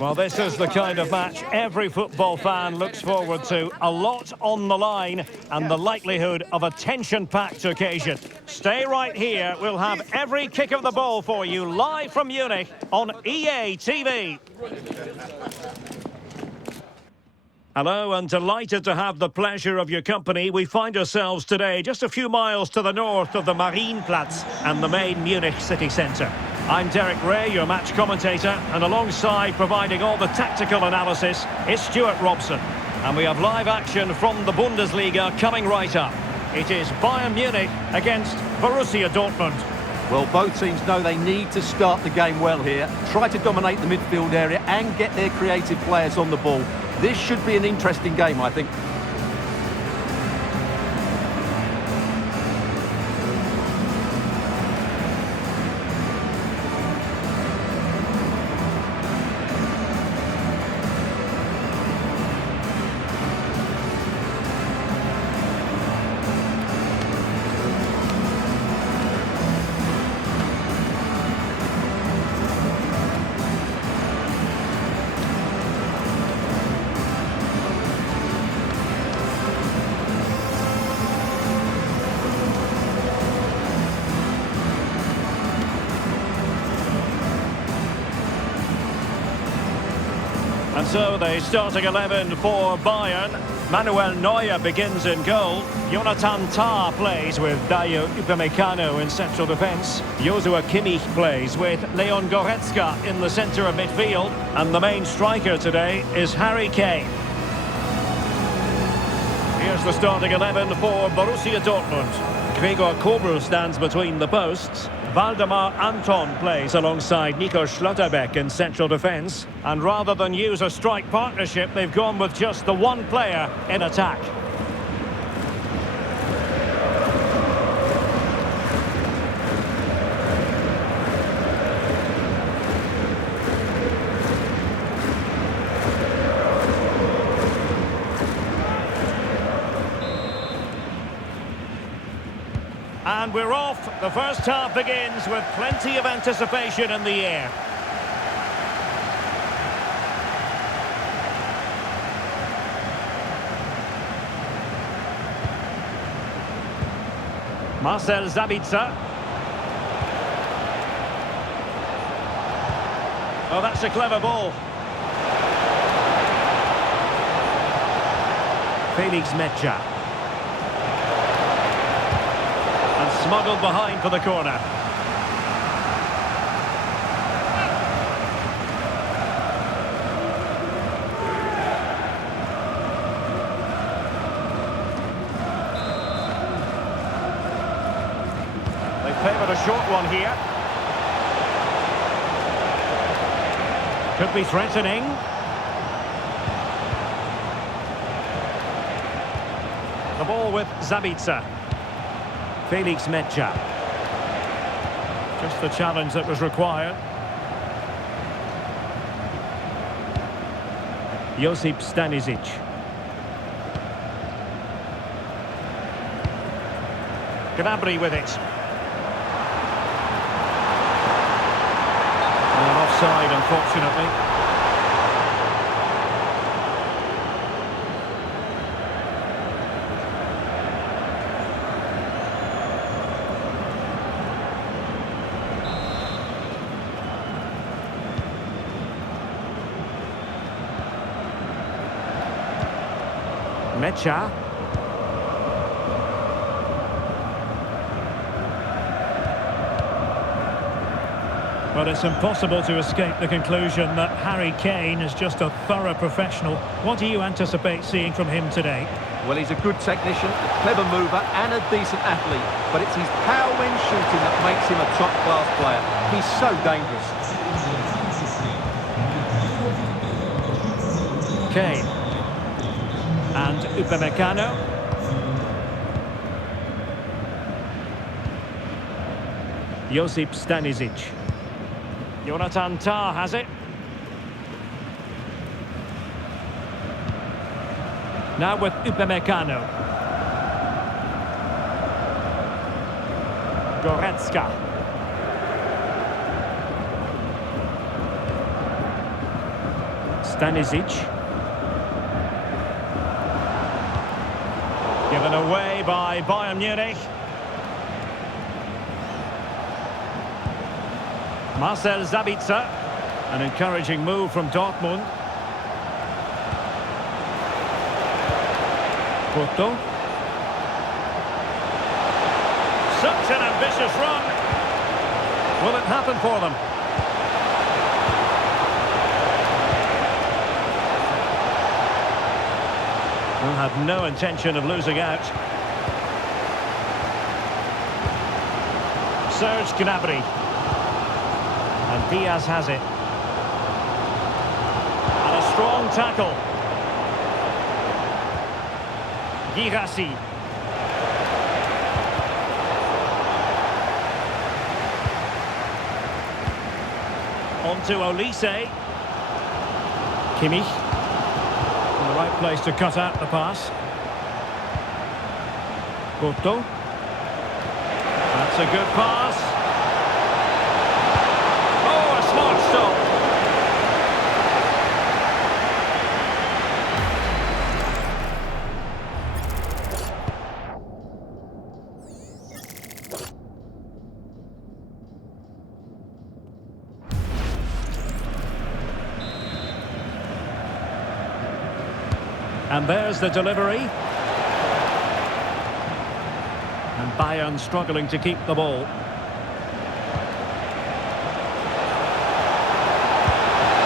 Well, this is the kind of match every football fan looks forward to. A lot on the line and the likelihood of a tension-packed occasion. Stay right here. We'll have every kick of the ball for you live from Munich on EA TV. Hello, and delighted to have the pleasure of your company. We find ourselves today just a few miles to the north of the Marienplatz and the main Munich city centre. I'm Derek Ray, your match commentator, and alongside providing all the tactical analysis is Stuart Robson. And we have live action from the Bundesliga coming right up. It is Bayern Munich against Borussia Dortmund. Well, both teams know they need to start the game well here, try to dominate the midfield area and get their creative players on the ball. This should be an interesting game, I think. And so the starting 11 for Bayern. Manuel Neuer begins in goal. Jonathan Tah plays with Dayo Upamecano in central defence. Joshua Kimmich plays with Leon Goretzka in the centre of midfield. And the main striker today is Harry Kane. Here's the starting 11 for Borussia Dortmund. Gregor Kobel stands between the posts. Waldemar Anton plays alongside Nico Schlotterbeck in central defence. And rather than use a strike partnership, they've gone with just the one player in attack. And we're off. The first half begins with plenty of anticipation in the air. Marcel Sabitzer. Oh, that's a clever ball. Felix Metscher. Smuggled behind for the corner. They favoured a short one here. Could be threatening. The ball with Sabitzer. Felix Metscher. Just the challenge that was required. Josip Stanisic. Gnabry with it. And offside, unfortunately. Metscher. Well, it's impossible to escape the conclusion that Harry Kane is just a thorough professional. What do you anticipate seeing from him today? Well, he's a good technician, a clever mover and a decent athlete. But it's his power when shooting that makes him a top-class player. He's so dangerous. Kane. And Upamecano. Josip Stanisic. Jonathan Tah has it. Now with Upamecano. Goretzka. Stanisic. Given away by Bayern Munich. Marcel Sabitzer. An encouraging move from Dortmund. Porto. Such an ambitious run. Will it happen for them? Will have no intention of losing out. Serge Gnabry. And Diaz has it. And a strong tackle. Girassi. On to Olise. Kimmich. In the right place to cut out the pass. Porto. That's a good pass. Oh, a smart stop. And there's the delivery. And Bayern struggling to keep the ball.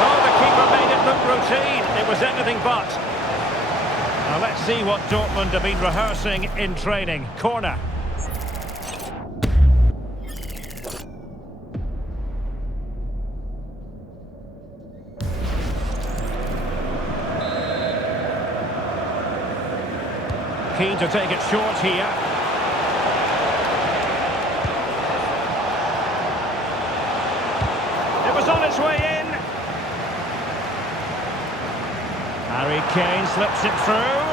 Oh, the keeper made it look routine. It was anything but. Now let's see what Dortmund have been rehearsing in training. Corner. Keen to take it short here. It was on its way in. Harry Kane slips it through.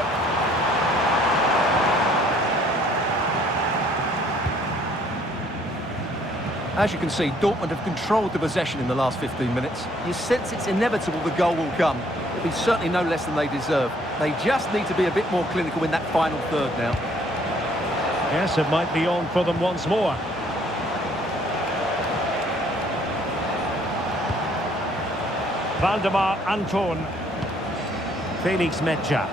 As you can see, Dortmund have controlled the possession in the last 15 minutes. You sense it's inevitable the goal will come. It'll be certainly no less than they deserve. They just need to be a bit more clinical in that final third now. Yes, it might be on for them once more. Waldemar Anton. Felix Metscher.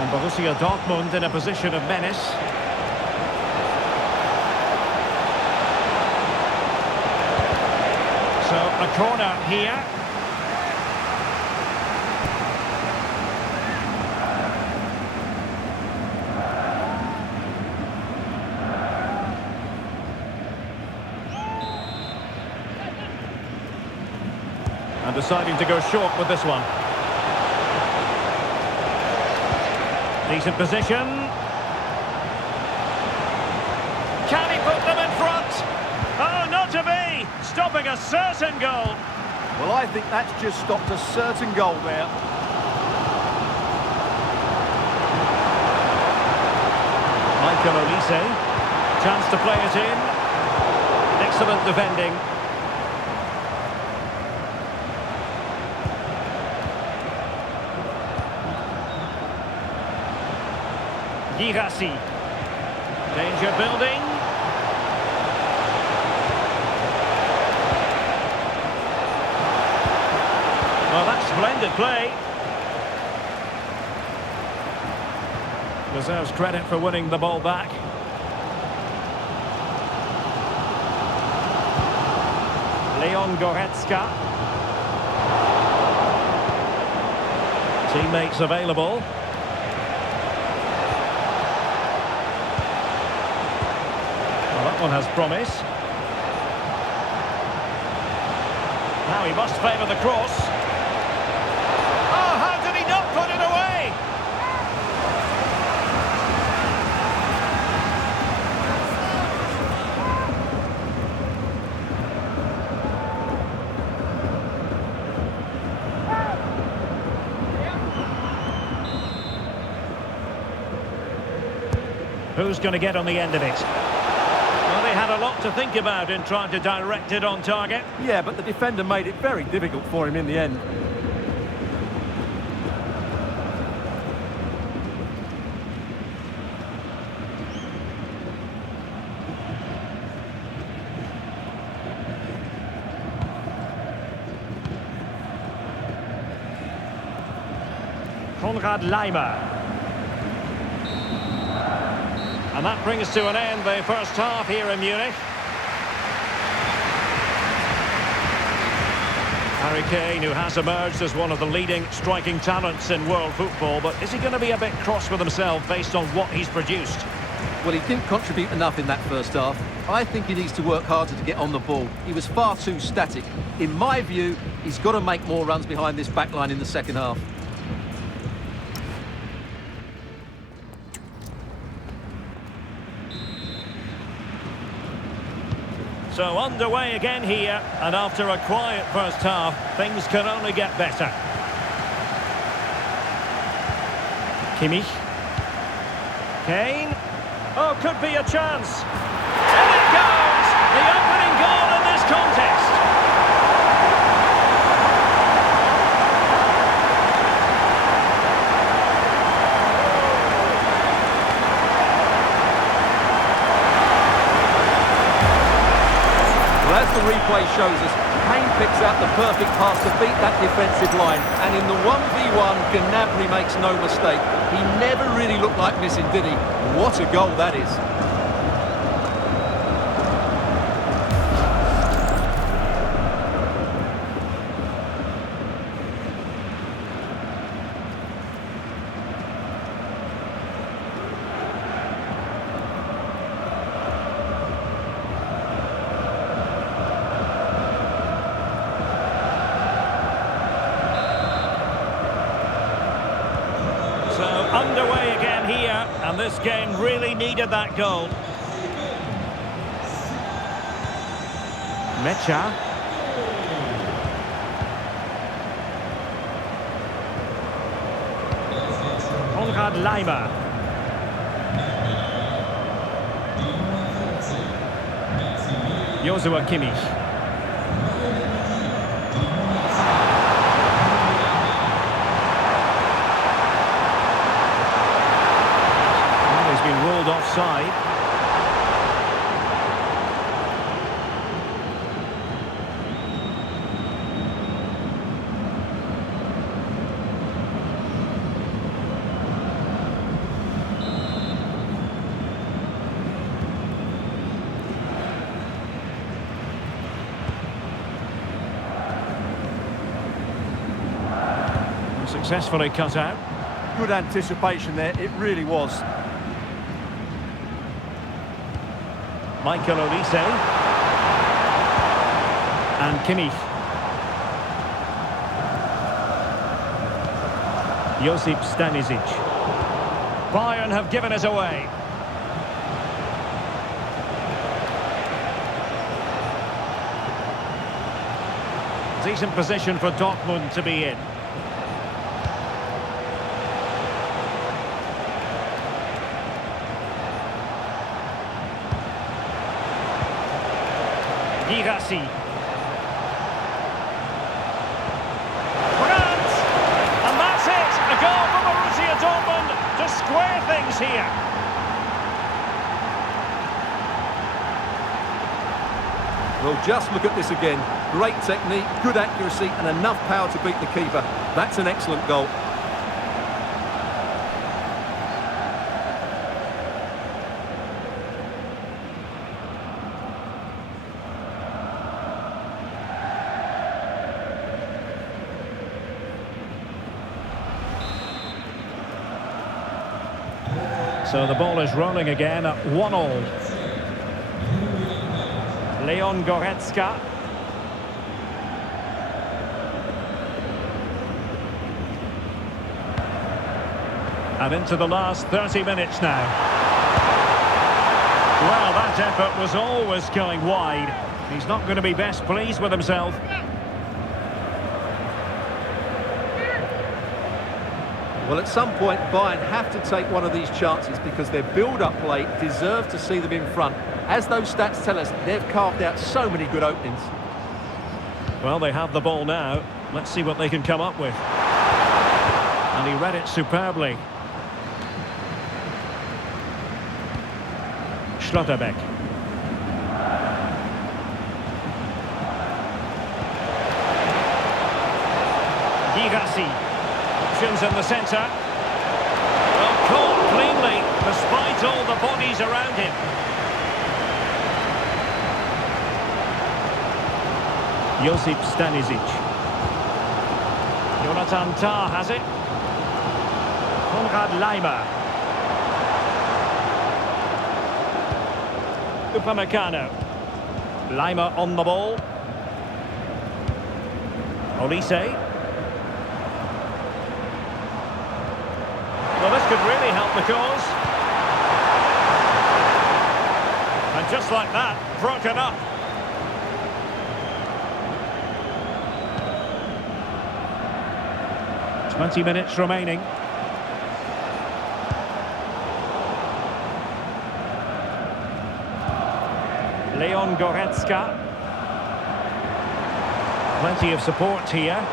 And Borussia Dortmund in a position of menace. So a corner here. And deciding to go short with this one. Decent position. Can he put them in front? Oh, not to be! Stopping a certain goal. Well, I think that's just stopped a certain goal there. Michael Olise. Chance to play it in. Excellent defending. Girassi. Danger building. Well, that's splendid play. Deserves credit for winning the ball back. Leon Goretzka. Teammates available. That one has promise. Now he must favour the cross. Oh, how did he not put it away? Who's going to get on the end of it? Had a lot to think about in trying to direct it on target. Yeah, but the defender made it very difficult for him in the end. Konrad Laimer. And that brings to an end the first half here in Munich. Harry Kane, who has emerged as one of the leading striking talents in world football, but is he going to be a bit cross with himself based on what he's produced? Well, he didn't contribute enough in that first half. I think he needs to work harder to get on the ball. He was far too static. In my view, he's got to make more runs behind this back line in the second half. So underway again here, and after a quiet first half, things can only get better. Kimmich. Kane. Oh, could be a chance. And it goes! The opening goal in this contest. Well, as the replay shows us, Kane picks out the perfect pass to beat that defensive line. And in the 1v1, Gnabry makes no mistake. He never really looked like missing, did he? What a goal that is. Underway again here, and this game really needed that goal. Mecha. Konrad Laimer. Joshua Kimmich. Ruled offside. Successfully cut out. Good anticipation there, it really was. Michael Olise and Kimmich. Josip Stanisic. Bayern have given it away. Decent position for Dortmund to be in. Girassi. Brandt! And that's it! A goal for Borussia Dortmund to square things here. Well, just look at this again. Great technique, good accuracy, and enough power to beat the keeper. That's an excellent goal. So the ball is rolling again at 1-1. Leon Goretzka. And into the last 30 minutes now. Well, that effort was always going wide. He's not going to be best pleased with himself. Well, at some point, Bayern have to take one of these chances because their build-up play deserves to see them in front. As those stats tell us, they've carved out so many good openings. Well, they have the ball now. Let's see what they can come up with. And he read it superbly. Schlotterbeck. Girassi. Options in the centre. cleanly, despite all the bodies around him. Josip Stanisic. Jonathan Tah has it. Konrad Laimer. Upamecano. Laimer on the ball. Olise. Well, this could really help the cause. And just like that, broken up. Twenty minutes remaining. Leon Goretzka. Plenty of support here,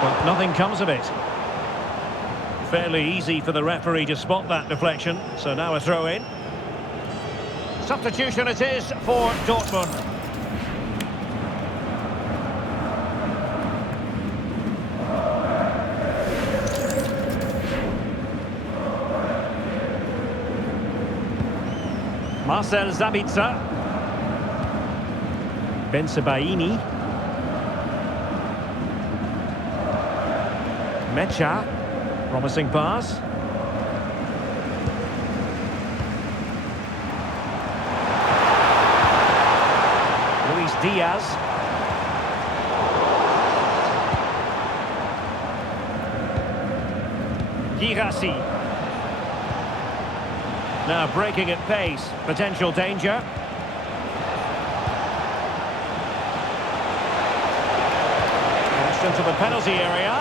but nothing comes of it. Fairly easy for the referee to spot that deflection, so now a throw-in. Substitution it is for Dortmund. Marcel Sabitzer. Bensebaini. Mecha. Promising pass. Luis Diaz. Girassi. Now breaking at pace. Potential danger. Into the penalty area.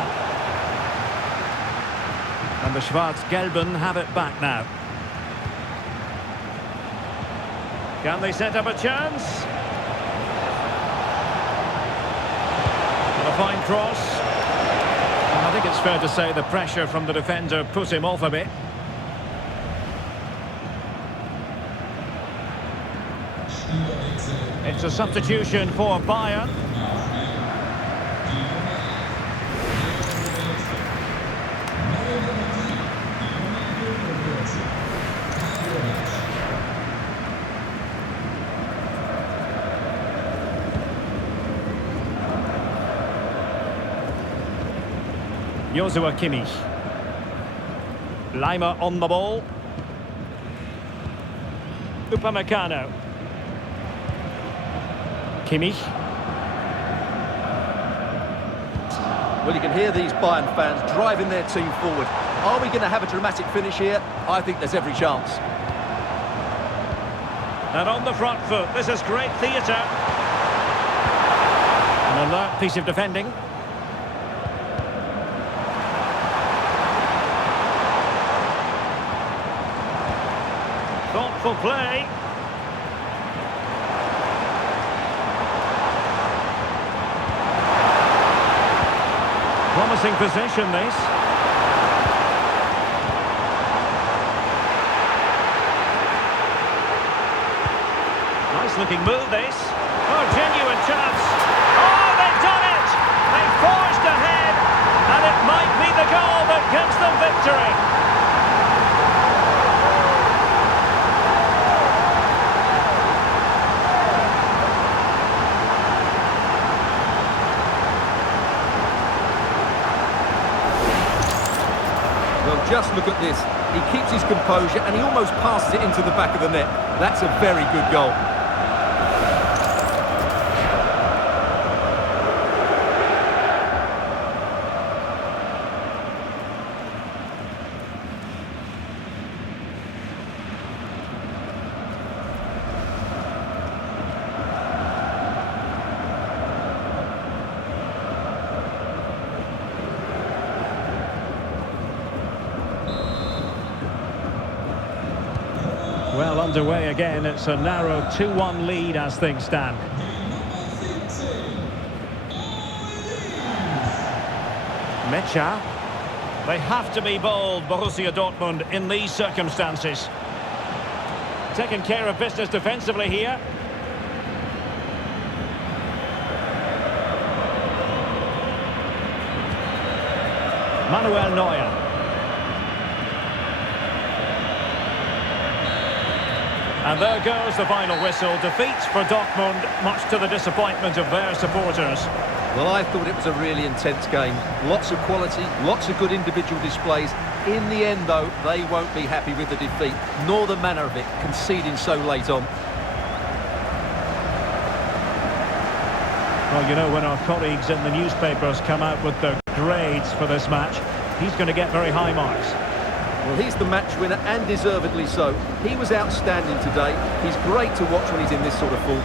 And the Schwarz-Gelben have it back now. Can they set up a chance? And a fine cross. And I think it's fair to say the pressure from the defender put him off a bit. It's a substitution for Bayern. Joshua Kimmich. Laimer on the ball. Upamecano. Kimmich. Well, you can hear these Bayern fans driving their team forward. Are we going to have a dramatic finish here? I think there's every chance. And on the front foot, this is great theatre. An alert piece of defending. Thoughtful play. Promising possession, this. Nice looking move, this. Oh, genuine chance. Oh, they've done it! They've forged ahead, and it might be the goal that gives them victory. Well, just look at this. He keeps his composure and he almost passes it into the back of the net. That's a very good goal. Well, underway again. It's a narrow 2-1 lead as things stand. Mecha. They have to be bold, Borussia Dortmund, in these circumstances. Taking care of business defensively here. Manuel Neuer. And there goes the final whistle. Defeat for Dortmund, much to the disappointment of their supporters. Well, I thought it was a really intense game. Lots of quality, lots of good individual displays. In the end, though, they won't be happy with the defeat, nor the manner of it, conceding so late on. Well, you know, when our colleagues in the newspapers come out with their grades for this match, he's going to get very high marks. Well, he's the match winner, and deservedly so. He was outstanding today. He's great to watch when he's in this sort of form.